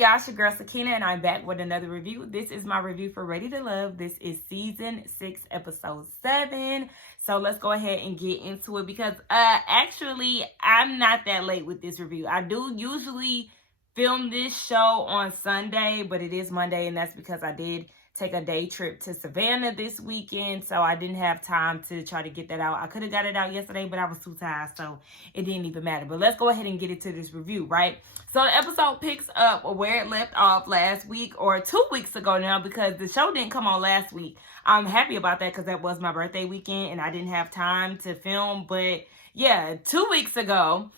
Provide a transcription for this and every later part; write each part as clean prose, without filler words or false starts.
y'all? It's your girl Sakina, and I'm back with another review. This is my review for Ready to Love. This is season 6, episode 7. So let's go ahead and get into it because actually I'm not that late with this review. I do usually film this show on Sunday, but it is Monday, and that's because I did take a day trip to Savannah this weekend, so I didn't have time to try to get that out. I could have got it out yesterday, but I was too tired, so it didn't even matter. But let's go ahead and get into this review, right? So the episode picks up where it left off last week or 2 weeks ago now, because the show didn't come on last week. I'm happy about that because that was my birthday weekend and I didn't have time to film. But yeah, 2 weeks ago,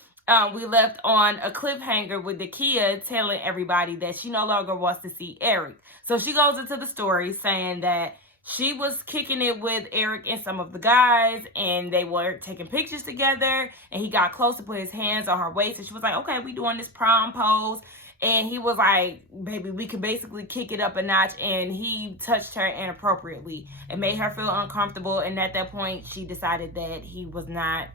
we left on a cliffhanger with Nakia telling everybody that she no longer wants to see Eric. So she goes into the story saying that she was kicking it with Eric and some of the guys, and they were taking pictures together, and he got close to put his hands on her waist, and she was like, okay, we doing this prom pose. And he was like, baby, we could basically kick it up a notch. And he touched her inappropriately. It made her feel uncomfortable. And at that point, she decided that he was not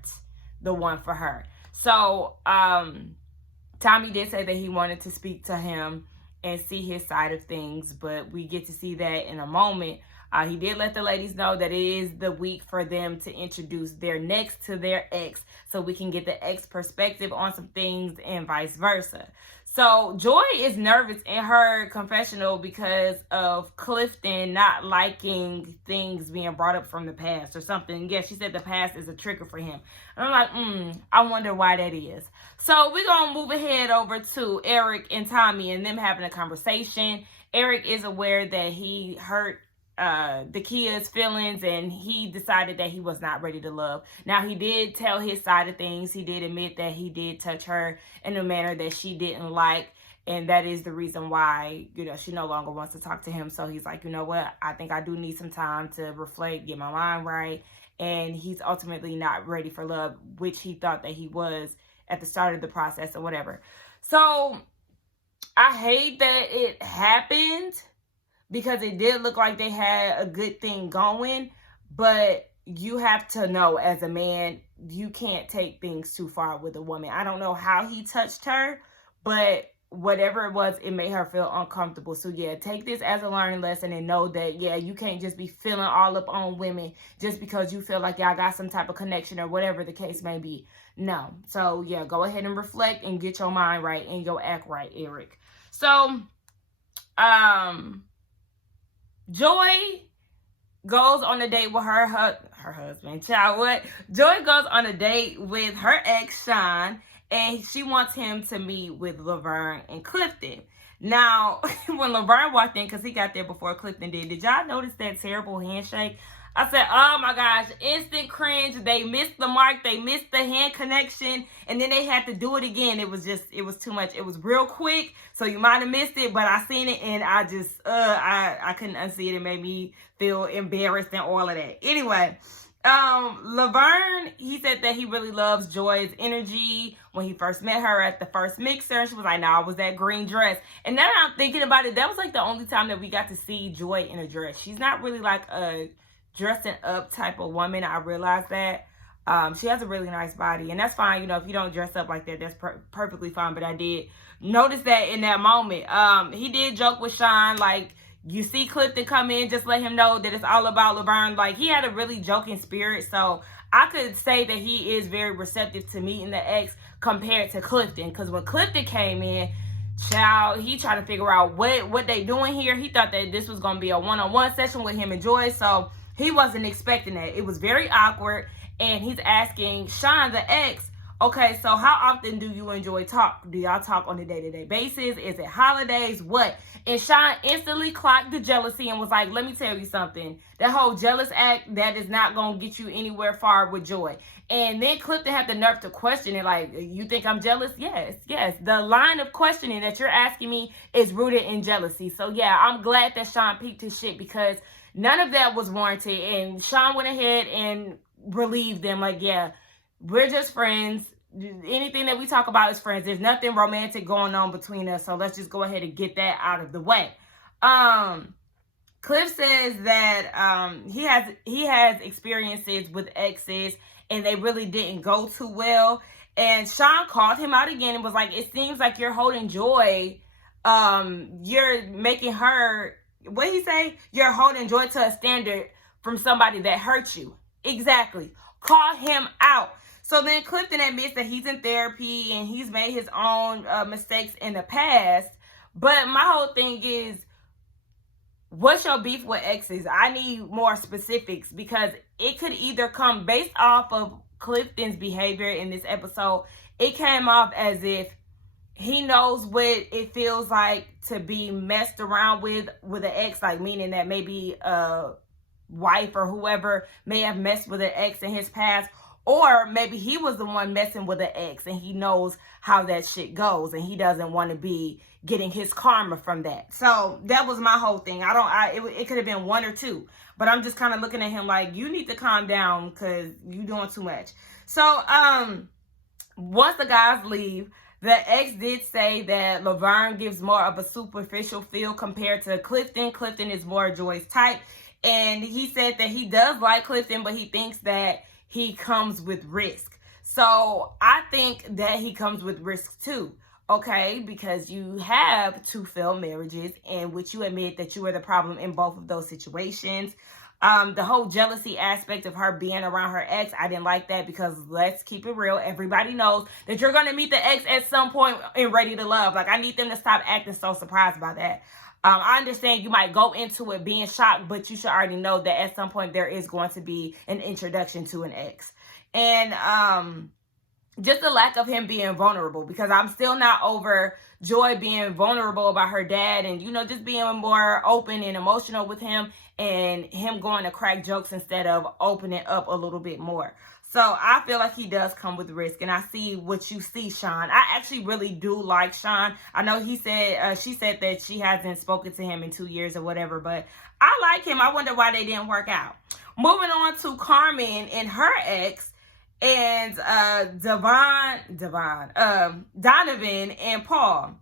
the one for her. So, Tommy did say that he wanted to speak to him and see his side of things, but we get to see that in a moment. He did let the ladies know that it is the week for them to introduce their next to their ex, so we can get the ex perspective on some things and vice versa. So Joy is nervous in her confessional because of Clifton not liking things being brought up from the past or something. Yeah, she said the past is a trigger for him. And I'm like, I wonder why that is. So we're going to move ahead over to Eric and Tommy and them having a conversation. Eric is aware that he hurt Nakia's feelings, and he decided that he was not ready to love. Now, he did tell his side of things. He did admit that he did touch her in a manner that she didn't like, and that is the reason why, she no longer wants to talk to him. So he's like, you know what, I think I do need some time to reflect, get my mind right, and he's ultimately not ready for love, which he thought that he was at the start of the process or whatever. So I hate that it happened, because it did look like they had a good thing going, but you have to know as a man, you can't take things too far with a woman. I don't know how he touched her, but whatever it was, it made her feel uncomfortable. So yeah, take this as a learning lesson and know that, yeah, you can't just be feeling all up on women just because you feel like y'all got some type of connection or whatever the case may be. No. So yeah, go ahead and reflect and get your mind right and go act right, Eric. So, Joy goes on a date with her husband. Child, what? Joy goes on a date with her ex, Sean, and she wants him to meet with Laverne and Clifton. Now, when Laverne walked in, because he got there before Clifton did y'all notice that terrible handshake? I said, oh my gosh, instant cringe. They missed the mark. They missed the hand connection. And then they had to do it again. It was too much. It was real quick. So you might have missed it, but I seen it and I just, I couldn't unsee it. It made me feel embarrassed and all of that. Anyway, Laverne, he said that he really loves Joy's energy. When he first met her at the first mixer, she was like, no, it was that green dress. And now I'm thinking about it, that was like the only time that we got to see Joy in a dress. She's not really like a dressing up type of woman. I realized that. She has a really nice body, and that's fine. If you don't dress up like that, that's perfectly fine. But I did notice that in that moment. He did joke with Sean, like, you see Clifton come in, just let him know that it's all about Laverne. Like, he had a really joking spirit, so I could say that he is very receptive to meeting the ex compared to Clifton. Because when Clifton came in, child, he tried to figure out what they doing here. He thought that this was going to be a one-on-one session with him and Joy, so he wasn't expecting that. It was very awkward. And he's asking Sean, the ex, okay, so how often do you enjoy talk? Do y'all talk on a day-to-day basis? Is it holidays? What? And Sean instantly clocked the jealousy and was like, let me tell you something. That whole jealous act, that is not going to get you anywhere far with Joy. And then Clifton had the nerve to question it, like, you think I'm jealous? Yes. The line of questioning that you're asking me is rooted in jealousy. So yeah, I'm glad that Sean peeped his shit, because none of that was warranted. And Sean went ahead and relieved them, like, yeah, we're just friends. Anything that we talk about is friends. There's nothing romantic going on between us, so let's just go ahead and get that out of the way. Cliff says that he has experiences with exes and they really didn't go too well. And Sean called him out again and was like, it seems like you're holding Joy you're making her, what he say? You're holding joy to a standard from somebody that hurt you. Exactly. Call him out. So then Clifton admits that he's in therapy and he's made his own mistakes in the past. But my whole thing is, what's your beef with exes? I need more specifics, because it could either come based off of Clifton's behavior in this episode. It came off as if he knows what it feels like to be messed around with an ex, like meaning that maybe a wife or whoever may have messed with an ex in his past, or maybe he was the one messing with an ex and he knows how that shit goes and he doesn't want to be getting his karma from that. So that was my whole thing. It could have been one or two, but I'm just kind of looking at him like, you need to calm down because you doing too much. So once the guys leave, the ex did say that Laverne gives more of a superficial feel compared to Clifton. Clifton is more Joy's type. And he said that he does like Clifton, but he thinks that he comes with risk. So I think that he comes with risk too. Okay, because you have 2 failed marriages, in which you admit that you were the problem in both of those situations. The whole jealousy aspect of her being around her ex, I didn't like that, because let's keep it real. Everybody knows that you're going to meet the ex at some point in Ready to Love. Like, I need them to stop acting so surprised by that. I understand you might go into it being shocked, but you should already know that at some point there is going to be an introduction to an ex. And just the lack of him being vulnerable, because I'm still not over Joy being vulnerable about her dad and, you know, just being more open and emotional with him, and him going to crack jokes instead of opening up a little bit more. So I feel like he does come with risk, and I see what you see, Sean. I actually really do like Sean. I know she said that she hasn't spoken to him in 2 years or whatever, but I like him. I wonder why they didn't work out. Moving on to Carmen and her ex, and Donovan and Paul.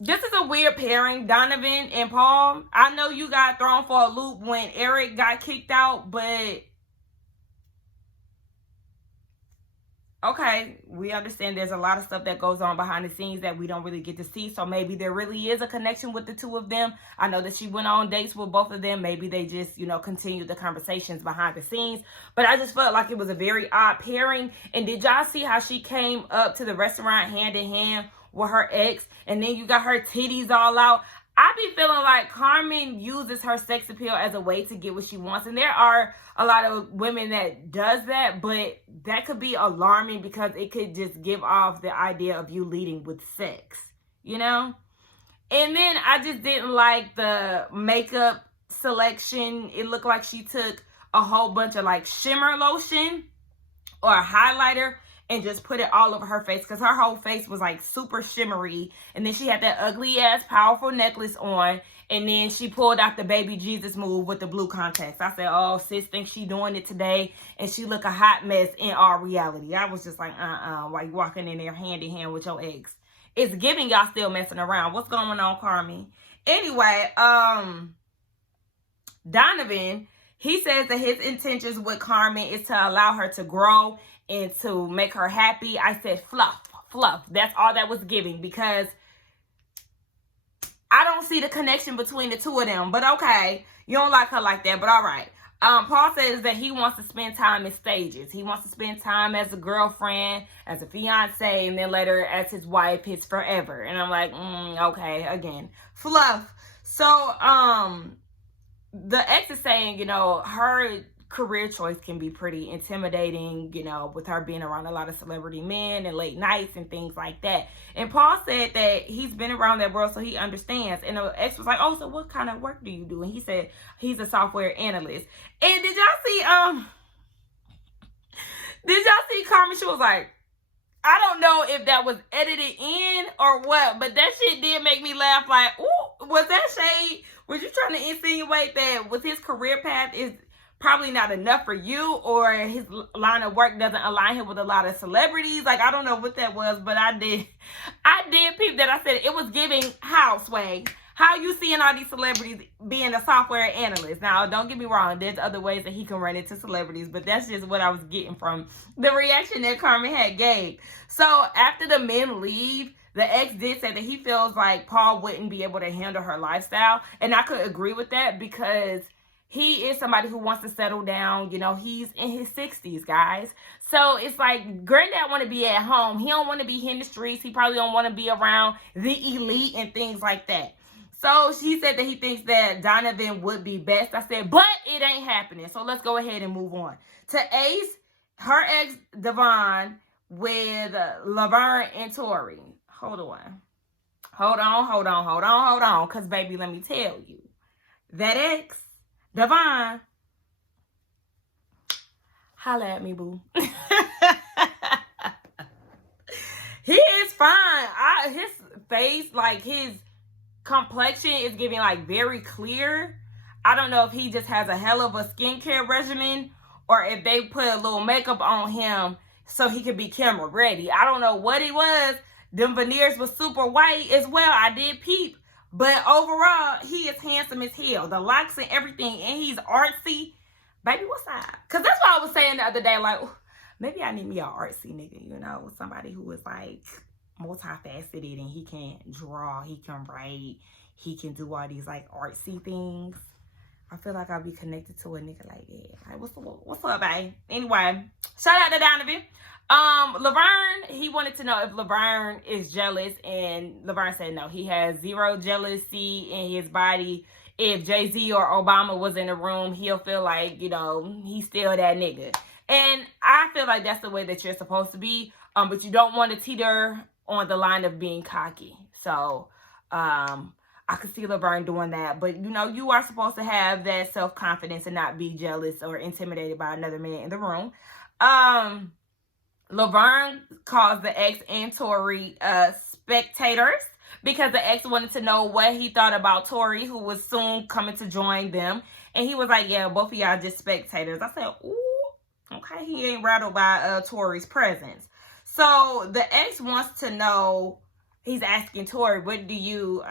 This is a weird pairing, Donovan and Paul. I know you got thrown for a loop when Eric got kicked out, but okay, we understand there's a lot of stuff that goes on behind the scenes that we don't really get to see. So maybe there really is a connection with the 2 of them. I know that she went on dates with both of them. Maybe they just, you know, continued the conversations behind the scenes. But I just felt like it was a very odd pairing. And did y'all see how she came up to the restaurant hand in hand with her ex? And then you got her titties all out. I be feeling like Carmen uses her sex appeal as a way to get what she wants. And there are a lot of women that does that, but that could be alarming, because it could just give off the idea of you leading with sex, you know? And then I just didn't like the makeup selection. It looked like she took a whole bunch of like shimmer lotion or a highlighter and just put it all over her face, because her whole face was like super shimmery. And then she had that ugly ass powerful necklace on, and then she pulled out the baby Jesus move with the blue contacts. I said, oh, sis thinks she doing it today, and she look a hot mess in all reality. I was just like, why you walking in there hand in hand with your ex? It's giving y'all still messing around. What's going on, Carmen? Anyway, Donovan, he says that his intentions with Carmen is to allow her to grow and to make her happy. I said fluff. That's all that was giving, because I don't see the connection between the 2 of them. But okay, you don't like her like that, but all right. Paul says that he wants to spend time in stages. He wants to spend time as a girlfriend, as a fiance, and then later as his wife, his forever. And I'm like, okay, again, fluff. So the ex is saying, you know, her career choice can be pretty intimidating, you know, with her being around a lot of celebrity men and late nights and things like that. And Paul said that he's been around that world, so he understands. And the ex was like, oh, so what kind of work do you do? And he said he's a software analyst. And did y'all see Carmen? She was like, I don't know if that was edited in or what, but that shit did make me laugh. Like, ooh, was that shade? Was you trying to insinuate that with his career path is probably not enough for you, or his line of work doesn't align him with a lot of celebrities? Like, I don't know what that was, but I did peep that. I said it was giving house way. How you seeing all these celebrities being a software analyst? Now, don't get me wrong. There's other ways that he can run into celebrities, but that's just what I was getting from the reaction that Carmen had gave. So after the men leave, The ex did say that he feels like Paul wouldn't be able to handle her lifestyle. And I could agree with that because he is somebody who wants to settle down. You know, he's in his 60s, guys. So it's like, granddad want to be at home. He don't want to be in the streets. He probably don't want to be around the elite and things like that. So she said that he thinks that Donovan would be best. I said, but it ain't happening. So let's go ahead and move on. To Ace, her ex, Devon, with Laverne and Tori. Hold on. Because, baby, let me tell you. That ex, Devon, holla at me, boo. He is fine. His face, like, his complexion is giving like very clear. I don't know if he just has a hell of a skincare regimen or if they put a little makeup on him so he could be camera ready. I don't know what it was. Them veneers was super white as well. I did peep. But overall, he is handsome as hell. The locks and everything. And he's artsy. Baby, what's that? Because that's what I was saying the other day. Like, maybe I need me an artsy nigga, you know? Somebody who is like multifaceted and he can draw, he can write, he can do all these like artsy things. I feel like I'll be connected to a nigga like that. Like, what's up, babe? Anyway, shout out to Donovan. Laverne, he wanted to know if Laverne is jealous, and Laverne said no. He has zero jealousy in his body. If Jay-Z or Obama was in the room, he'll feel like, you know, he's still that nigga. And I feel like that's the way that you're supposed to be. But you don't want to teeter on the line of being cocky. So, I could see Laverne doing that. But, you know, you are supposed to have that self-confidence and not be jealous or intimidated by another man in the room. Laverne calls the ex and Tori spectators because the ex wanted to know what he thought about Tori, who was soon coming to join them. And he was like, yeah, both of y'all just spectators. I said, ooh, okay, he ain't rattled by Tori's presence. So the ex wants to know, he's asking Tori, what do you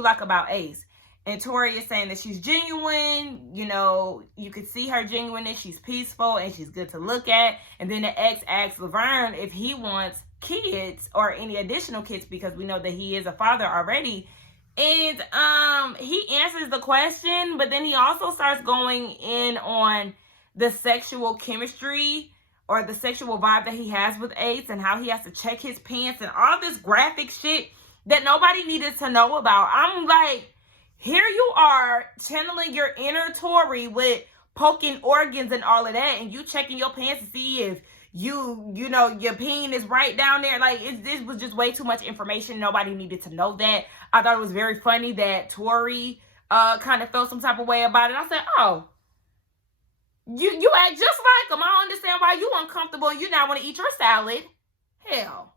like about Ace? And Tori is saying that she's genuine. You know, you could see her genuineness. She's peaceful and she's good to look at. And then the ex asks Laverne if he wants kids or any additional kids because we know that he is a father already. And he answers the question, but then he also starts going in on the sexual chemistry or the sexual vibe that he has with Ace and how he has to check his pants and all this graphic shit that nobody needed to know about. I'm like, here you are channeling your inner Tori with poking organs and all of that, and you checking your pants to see if you know, your peen is right down there. Like, this was just way too much information. Nobody needed to know that. I thought it was very funny that Tori kind of felt some type of way about it. I said, oh, you act just like him. I don't understand why you uncomfortable and you not want to eat your salad. Hell.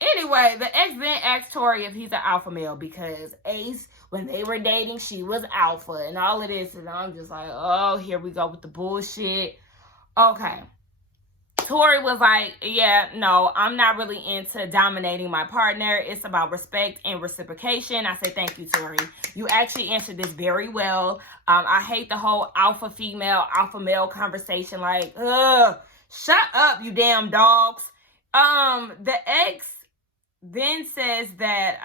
Anyway, the ex then asked Tori if he's an alpha male because Ace, when they were dating, she was alpha and all of this. And I'm just like, oh, here we go with the bullshit. Okay. Tori was like, yeah, no, I'm not really into dominating my partner. It's about respect and reciprocation. I said, thank you, Tori. You actually answered this very well. I hate the whole alpha female, alpha male conversation. Like, shut up, you damn dogs. The ex then says that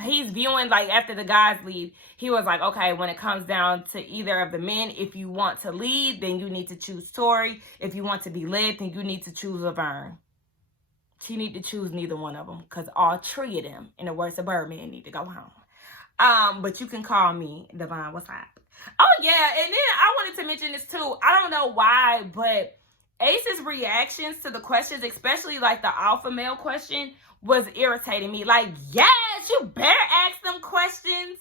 he's viewing, like, after the guys leave, he was like, okay, when it comes down to either of the men, if you want to lead, then you need to choose Tori. If you want to be led, then you need to choose Laverne. She need to choose neither one of them because all three of them, in the words of Birdman, need to go home. But you can call me Devon. What's up? Oh, yeah, and then I wanted to mention this, too. I don't know why, but Ace's reactions to the questions, especially, like, the alpha male question, was irritating me. Like, yes, you better ask them questions.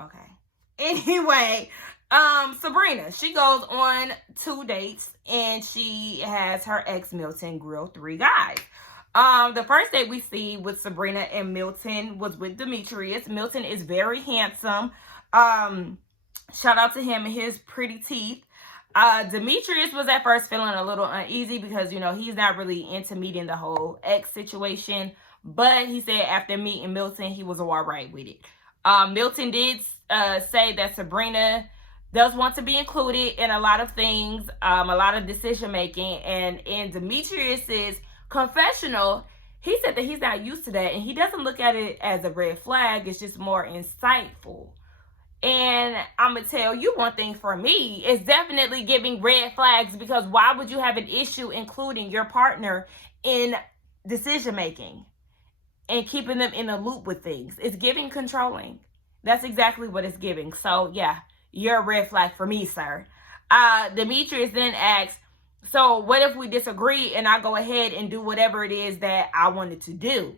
Okay. Anyway, Sabrina, she goes on 2 dates and she has her ex Milton grill 3 guys. The first date we see with Sabrina and Milton was with Demetrius. Milton is very handsome. Shout out to him and his pretty teeth. Demetrius was at first feeling a little uneasy because, you know, he's not really into meeting the whole ex situation. But he said after meeting Milton, he was all right with it. Milton did say that Sabrina does want to be included in a lot of things, a lot of decision making. And in Demetrius's confessional, he said that he's not used to that, and he doesn't look at it as a red flag. It's just more insightful. And I'm gonna tell you one thing, for me, it's definitely giving red flags, because why would you have an issue including your partner in decision making and keeping them in a loop with things? It's giving controlling. That's exactly what it's giving. So yeah, you're a red flag for me, sir. Demetrius then asks, so what if we disagree and I go ahead and do whatever it is that I wanted to do?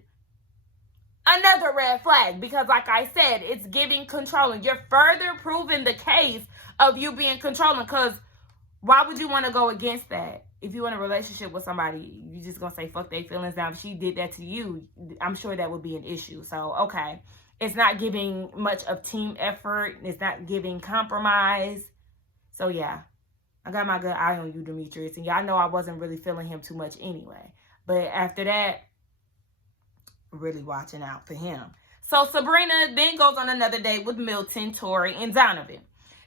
Another red flag, because like I said, it's giving controlling. You're further proving the case of you being controlling, because why would you want to go against that? If you're in a relationship with somebody, you just gonna say fuck their feelings. Now, if she did that to you, I'm sure that would be an issue. So, okay. It's not giving much of team effort. It's not giving compromise. So, yeah. I got my good eye on you, Demetrius. And y'all know I wasn't really feeling him too much anyway. But after that, really watching out for him. So, Sabrina then goes on another date with Milton, Tori, and Donovan.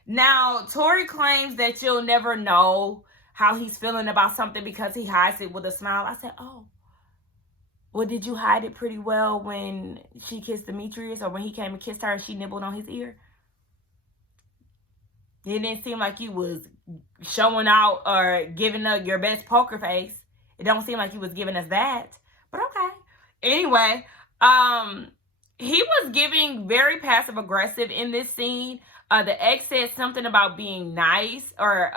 Now, Tori claims that you'll never know how he's feeling about something because he hides it with a smile. I said, oh, well, did you hide it pretty well when she kissed Demetrius, or when he came and kissed her and she nibbled on his ear? It didn't seem like you was showing out or giving up your best poker face. It don't seem like you was giving us that. But okay. Anyway, he was giving very passive aggressive in this scene. The ex said something about being nice, or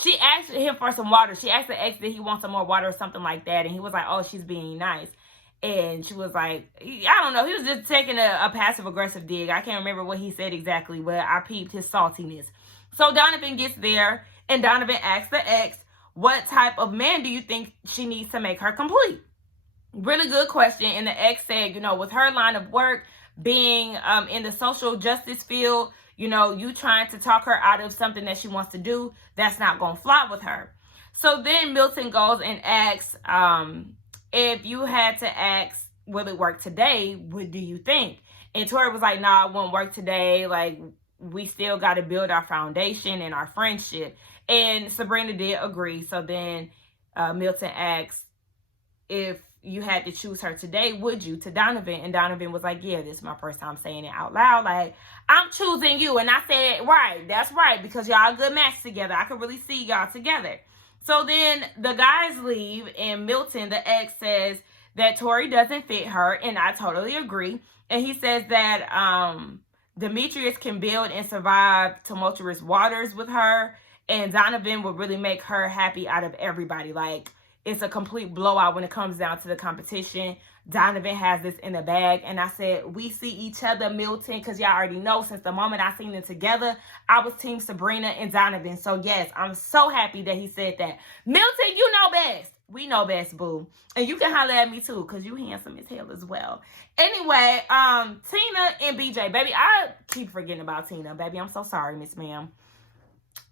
she asked him for some water. She asked the ex that he wants some more water or something like that. And he was like, oh, she's being nice. And she was like, I don't know. He was just taking a passive-aggressive dig. I can't remember what he said exactly, but I peeped his saltiness. So Donovan gets there, and Donovan asks the ex, what type of man do you think she needs to make her complete? Really good question. And the ex said, with her line of work being in the social justice field, you trying to talk her out of something that she wants to do, that's not going to fly with her. So then Milton goes and asks, if you had to ask, will it work today? What do you think? And Tori was like, nah, it won't work today. Like, we still got to build our foundation and our friendship. And Sabrina did agree. So then Milton asked, if you had to choose her today, would you, to Donovan? And Donovan was like, yeah, this is my first time saying it out loud. Like, I'm choosing you. And I said, right, that's right, because y'all a good match together. I could really see y'all together. So then the guys leave, and Milton, the ex, says that Tori doesn't fit her, and I totally agree. And he says that Demetrius can build and survive tumultuous waters with her, and Donovan will really make her happy out of everybody. Like, it's a complete blowout when it comes down to the competition. Donovan has this in the bag. And I said, we see each other, Milton, because y'all already know since the moment I seen them together, I was team Sabrina and Donovan. So yes, I'm so happy that he said that. Milton, you know best. We know best, boo. And you can holler at me too, because you handsome as hell as well. Anyway, Tina and BJ. Baby, I keep forgetting about Tina. Baby, I'm so sorry, Miss Ma'am.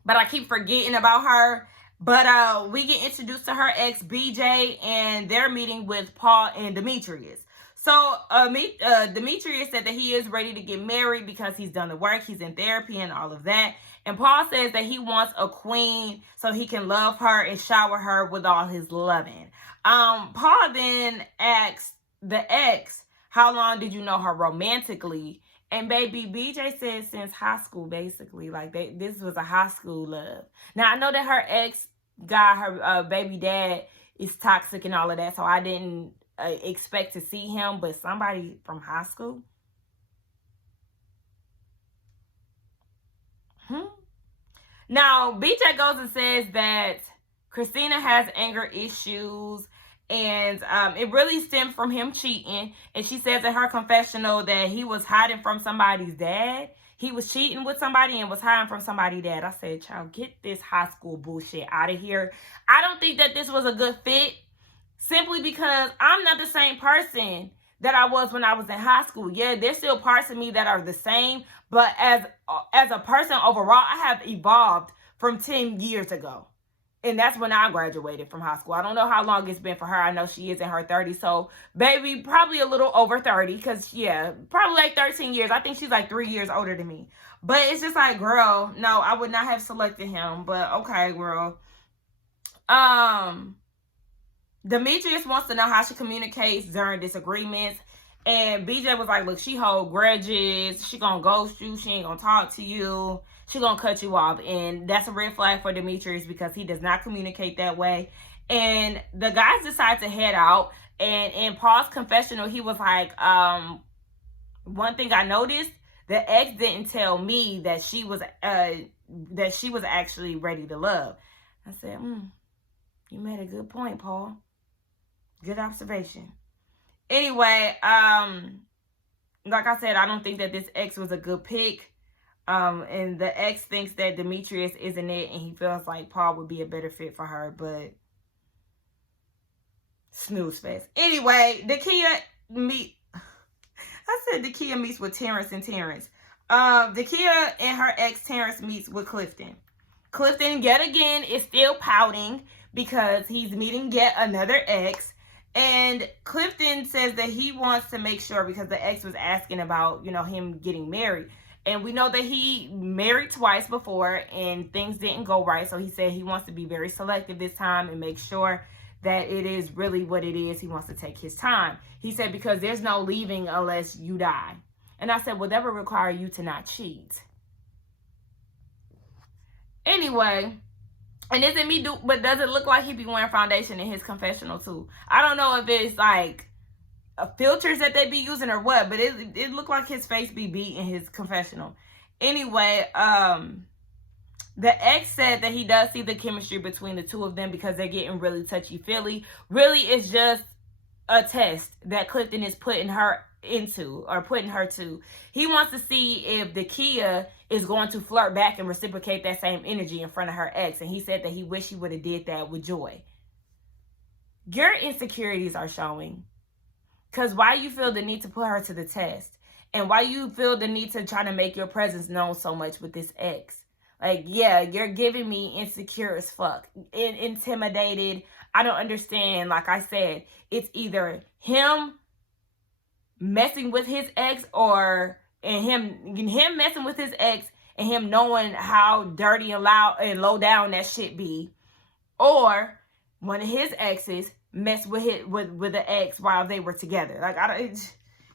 But I keep forgetting about her. But we get introduced to her ex, BJ, and they're meeting with Paul and Demetrius. So Demetrius said that he is ready to get married because he's done the work, he's in therapy and all of that. And Paul says that he wants a queen so he can love her and shower her with all his loving. Paul then asks the ex, how long did you know her romantically? And baby, BJ said since high school, basically. Like, this was a high school love. Now, I know that her ex guy, her baby dad, is toxic and all of that. So I didn't expect to see him. But somebody from high school? Now, BJ goes and says that Christina has anger issues. And it really stemmed from him cheating. And she says in her confessional that he was hiding from somebody's dad. He was cheating with somebody and was hiding from somebody's dad. I said, child, get this high school bullshit out of here. I don't think that this was a good fit. Simply because I'm not the same person that I was when I was in high school. Yeah, there's still parts of me that are the same. But as a person overall, I have evolved from 10 years ago. And that's when I graduated from high school. I don't know how long it's been for her. I know she is in her 30s. So, baby, probably a little over 30. Because, yeah, probably like 13 years. I think she's like 3 years older than me. But it's just like, girl, no, I would not have selected him. But, okay, girl. Demetrius wants to know how she communicates during disagreements. And BJ was like, look, she hold grudges. She gonna ghost you. She ain't gonna talk to you. She gonna cut you off. And that's a red flag for Demetrius because he does not communicate that way. And the guys decide to head out. And in Paul's confessional, he was like, one thing I noticed, the ex didn't tell me that she was actually ready to love. I said, you made a good point, Paul. Good observation. Anyway, like I said, I don't think that this ex was a good pick. And the ex thinks that Demetrius isn't it, and he feels like Paul would be a better fit for her, but snooze fest. Anyway, Dakia meets with Terrence and Terrence. Dakia and her ex Terrence meets with Clifton. Clifton, yet again, is still pouting because he's meeting yet another ex. And Clifton says that he wants to make sure, because the ex was asking about, him getting married. And we know that he married twice before and things didn't go right. So he said he wants to be very selective this time and make sure that it is really what it is. He wants to take his time. He said, because there's no leaving unless you die. And I said, well, that would require you to not cheat. Anyway, and isn't me but does it look like he be wearing foundation in his confessional too? I don't know if it's like filters that they be using or what, but it looked like his face be beat in his confessional. Anyway, the ex said that he does see the chemistry between the two of them because they're getting really touchy-feely. Really, it's just a test that Clifton is putting her to. He wants to see if Dakia is going to flirt back and reciprocate that same energy in front of her ex. And he said that he wished he would have did that with Joy. Your insecurities are showing. Because why you feel the need to put her to the test? And why you feel the need to try to make your presence known so much with this ex? Like, yeah, you're giving me insecure as fuck. Intimidated. I don't understand. Like I said, it's either him messing with his ex and him messing with his ex and him knowing how dirty and loud and low down that shit be, or one of his exes messed with the ex while they were together. Like,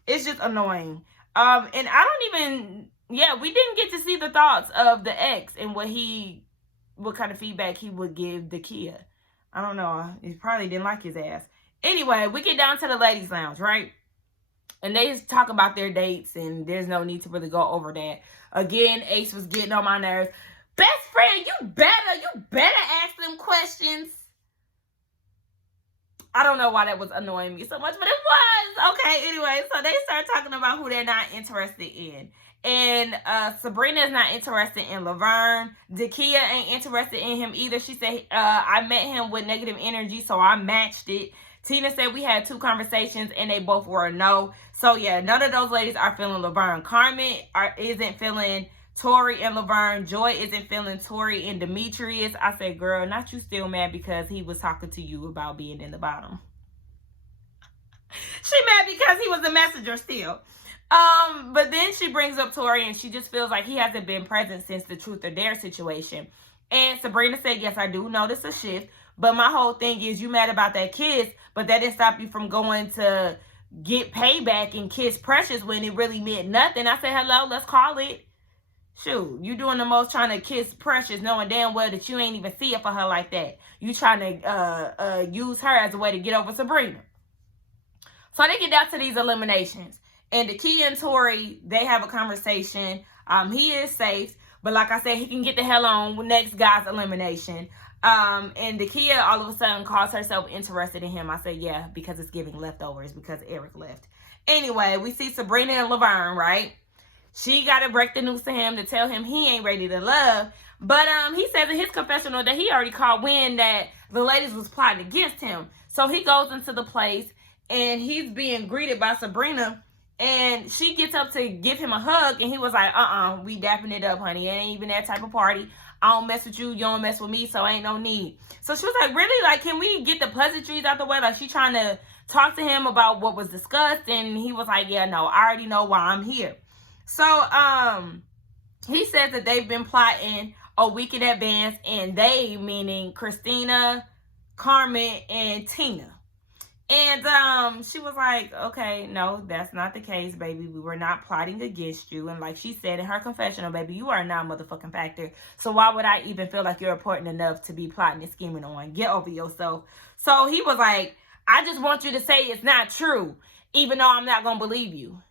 it's just annoying. And I don't even, we didn't get to see the thoughts of the ex and what kind of feedback he would give Dakia. I don't know. He probably didn't like his ass. Anyway, we get down to the ladies' lounge, right? And they just talk about their dates, and there's no need to really go over that. Again, Ace was getting on my nerves. Best friend, you better ask them questions. I don't know why that was annoying me so much, but it was. Okay, anyway, so they start talking about who they're not interested in. And Sabrina is not interested in Laverne. Dakia ain't interested in him either. She said, I met him with negative energy, so I matched it. Tina said we had 2 conversations and they both were a no. So yeah, none of those ladies are feeling Laverne. Carmen isn't feeling Tori and Laverne. Joy isn't feeling Tori and Demetrius. I said, girl, not you still mad because he was talking to you about being in the bottom. She mad because he was a messenger still. But then she brings up Tori and she just feels like he hasn't been present since the truth or dare situation. And Sabrina said, yes, I do notice a shift. But my whole thing is you mad about that kiss, but that didn't stop you from going to get payback and kiss Precious when it really meant nothing. I said, hello, let's call it. Shoot, you doing the most trying to kiss Precious knowing damn well that you ain't even see it for her like that. You trying to use her as a way to get over Sabrina. So they get down to these eliminations. And Dakia and Tori, they have a conversation. He is safe. But like I said, he can get the hell on with next guy's elimination. And Dakia all of a sudden calls herself interested in him. I said, yeah, because it's giving leftovers because Eric left. Anyway, we see Sabrina and Laverne, right? She got to break the news to him to tell him he ain't ready to love. But he says in his confessional that he already caught wind that the ladies was plotting against him. So he goes into the place and he's being greeted by Sabrina. And she gets up to give him a hug. And he was like, we dapping it up, honey. It ain't even that type of party. I don't mess with you, you don't mess with me, so ain't no need. So she was like, really? Like, can we get the pleasantries out the way? Like, she trying to talk to him about what was discussed, and he was like, yeah, no, I already know why I'm here. So, he says that they've been plotting a week in advance, and they, meaning Christina, Carmen, and Tina. And she was like, okay, no, that's not the case, baby. We were not plotting against you. And like she said in her confessional, baby, you are not a motherfucking factor. So why would I even feel like you're important enough to be plotting and scheming on? Get over yourself. So he was like, I just want you to say it's not true, even though I'm not going to believe you.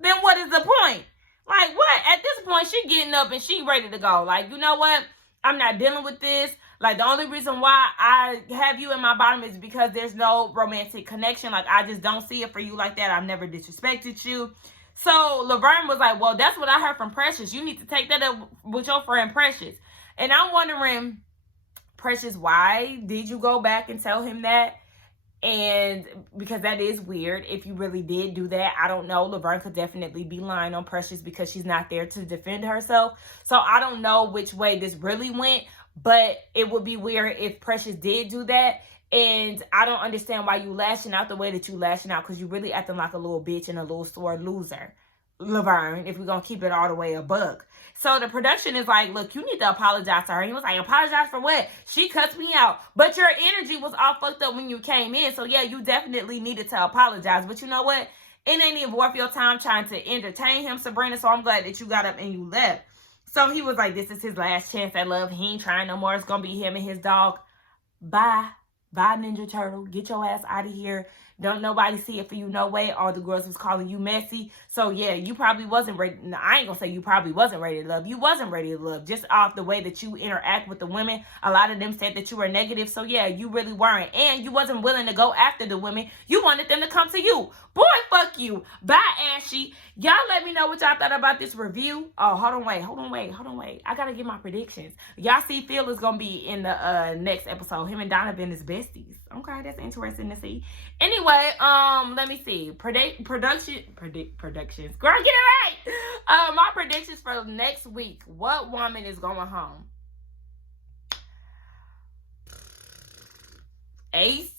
Then what is the point? Like, what? At this point, she getting up and she ready to go. Like, you know what? I'm not dealing with this. Like, the only reason why I have you in my bottom is because there's no romantic connection. Like, I just don't see it for you like that. I've never disrespected you. So Laverne was like, well, that's what I heard from Precious. You need to take that up with your friend Precious. And I'm wondering, Precious, why did you go back and tell him that? And because that is weird. If you really did do that, I don't know. Laverne could definitely be lying on Precious because she's not there to defend herself. So I don't know which way this really went, but it would be weird if Precious did do that. And I don't understand why you lashing out the way that you lashing out, because you really acting like a little bitch and a little sore loser, Laverne, if we're going to keep it all the way a buck. So the production is like, look, you need to apologize to her. He was like, apologize for what? She cuts me out. But your energy was all fucked up when you came in. So yeah, you definitely needed to apologize. But you know what? It ain't even worth your time trying to entertain him, Sabrina. So I'm glad that you got up and you left. So he was like, this is his last chance at love. He ain't trying no more. It's going to be him and his dog. Bye. Bye, Ninja Turtle. Get your ass out of here. Don't nobody see it for you, no way. All the girls was calling you messy. So, yeah, you probably wasn't ready. No, I ain't going to say you probably wasn't ready to love. You wasn't ready to love. Just off the way that you interact with the women. A lot of them said that you were negative. So, yeah, you really weren't. And you wasn't willing to go after the women. You wanted them to come to you. Boy, fuck you. Bye, Ashy. Y'all let me know what y'all thought about this review. Oh, hold on, wait. I got to get my predictions. Y'all see Phil is going to be in the next episode. Him and Donovan is besties. Okay, that's interesting to see. Anyway, let me see. Predictions. Girl, get it right. My predictions for next week. What woman is going home? Ace,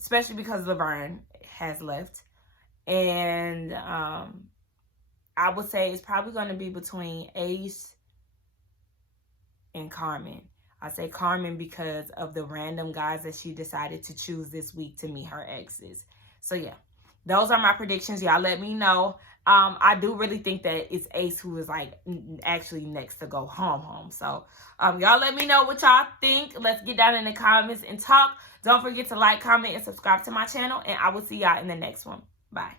especially because Laverne has left. And I would say it's probably going to be between Ace and Carmen. I say Carmen because of the random guys that she decided to choose this week to meet her exes. So, yeah, those are my predictions. Y'all let me know. I do really think that it's Ace who is, like, actually next to go home. So, y'all let me know what y'all think. Let's get down in the comments and talk. Don't forget to like, comment, and subscribe to my channel. And I will see y'all in the next one. Bye.